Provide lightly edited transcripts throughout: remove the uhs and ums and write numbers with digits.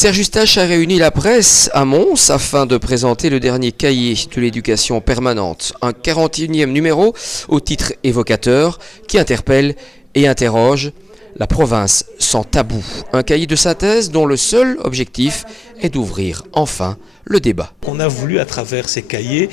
Serge Eustache a réuni la presse à Mons afin de présenter le dernier cahier de l'éducation permanente, un 41e numéro au titre évocateur qui interpelle et interroge la province sans tabou. Un cahier de synthèse dont le seul objectif est d'ouvrir enfin le débat. On a voulu à travers ces cahiers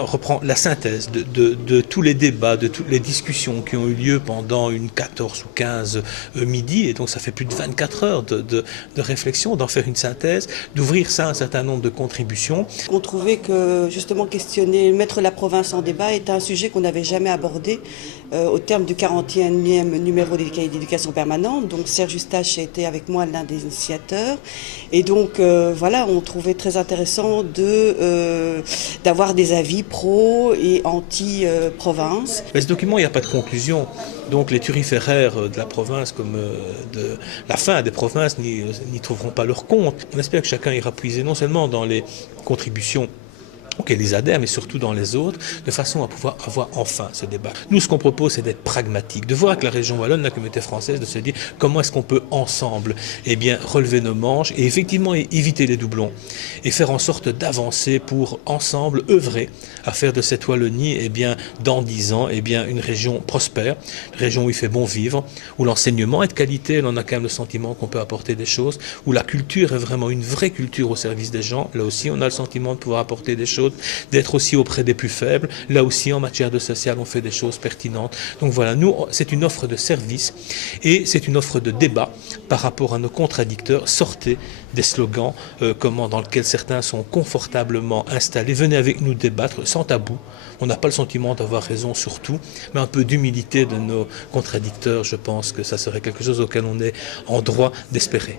reprendre la synthèse de tous les débats, de toutes les discussions qui ont eu lieu pendant une 14 ou 15 midi, et donc ça fait plus de 24 heures de réflexion, d'en faire une synthèse, d'ouvrir ça à un certain nombre de contributions. On trouvait que justement questionner, mettre la province en débat est un sujet qu'on n'avait jamais abordé au terme du 41e numéro des cahiers d'éducation permanente. Donc Serge Eustache a été avec moi l'un des initiateurs, et donc on trouvait très intéressant d'avoir des avis pro et anti-province. Mais ce document, il n'y a pas de conclusion. Donc les turiféraires de la province comme de la fin des provinces n'y trouveront pas leur compte. On espère que chacun ira puiser non seulement dans les contributions auxquels ils adhèrent, mais surtout dans les autres, de façon à pouvoir avoir enfin ce débat. Nous, ce qu'on propose, c'est d'être pragmatique, de voir avec la région wallonne, la communauté française, de se dire comment est-ce qu'on peut ensemble relever nos manches et effectivement éviter les doublons et faire en sorte d'avancer pour ensemble œuvrer à faire de cette Wallonie, dans 10 ans, une région prospère, une région où il fait bon vivre, où l'enseignement est de qualité, on a quand même le sentiment qu'on peut apporter des choses, où la culture est vraiment une vraie culture au service des gens. Là aussi, on a le sentiment de pouvoir apporter des choses, d'être aussi auprès des plus faibles. Là aussi, en matière de social, on fait des choses pertinentes. Donc voilà, nous, c'est une offre de service et c'est une offre de débat par rapport à nos contradicteurs. Sortez des slogans dans lesquels certains sont confortablement installés. Venez avec nous débattre sans tabou. On n'a pas le sentiment d'avoir raison sur tout, mais un peu d'humilité de nos contradicteurs, je pense que ça serait quelque chose auquel on est en droit d'espérer.